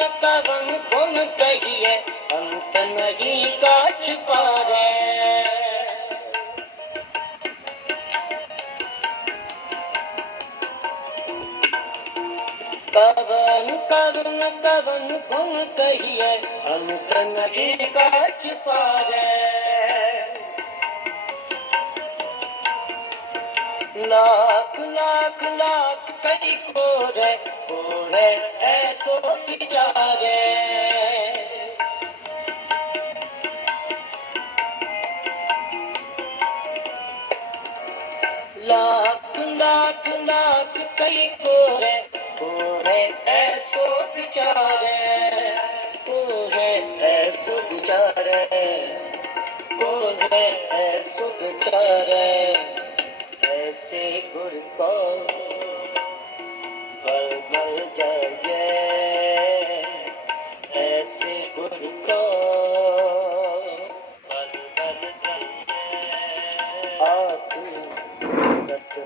कवन कवन गुण कहिए अंत नहीं का छुपारे कवन कवन कवन गुण कहिए अंत नहीं का छुपारे लाख लाख लाख कई को रे को है ऐसो बिचारे लाख लाख लाख कई को है को है ऐसो बिचारे को है ऐसो बिचारे को है ऐसो बिचारे ऐसे गुर को बल बल जाए ऐसे गुर को बल बल जाए आप गत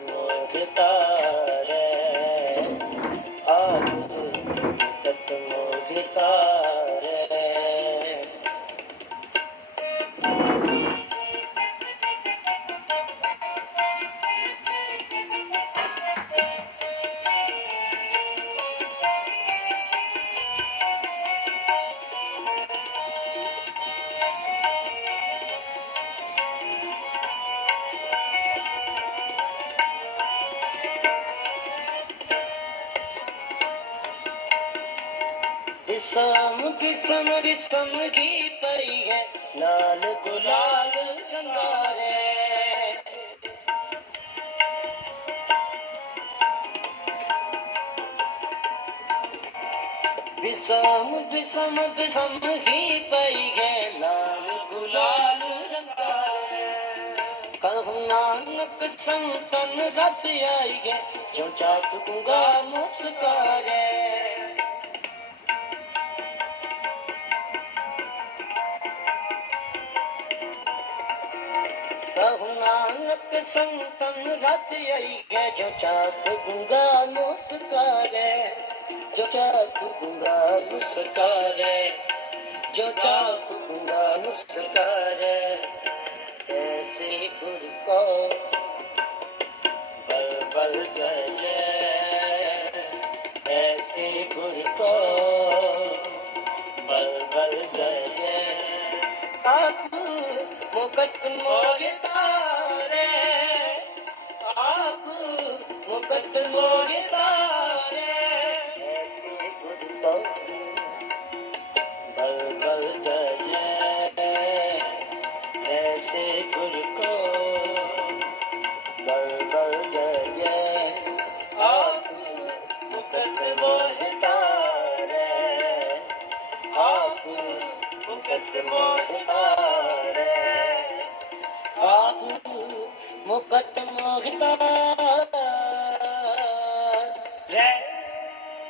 ਪਈ ਹੈ। ਲਾਲ ਪਈ ਹੈ। ਲਾਲ ਗੁਲਾਲ ਰੰਗਾਰੇ ਕਹੂੰ ਨਾਨਕ ਸੰਤਨ ਰਸ ਆਈ ਜੋ ਚਾਤ ਤੁੰਗਾ ਮੁਸਕਾਰੇ कहूँ नानक संतन रस आई है जो चातुंगा मुस्कारे जो चातुंगा मुस्कारे जो चातुंगा मुस्कारे ऐसे गुरु को बल बल गए ऐसे गुरु को बल बल गए आप ਮੁਕਤ ਮੋਰੇ ਤਾਰੇ ਆਪ ਮੁਕਤ ਮੋਰੇ ਤਾਰੇ। ਬਲ ਬਲ ਆਪ ਮੁਕਤ ਮੋਰੇ ਤਾਰੇ। ਮੁਕਤ ਮੋਹਿਤਾ। ਰਹਿ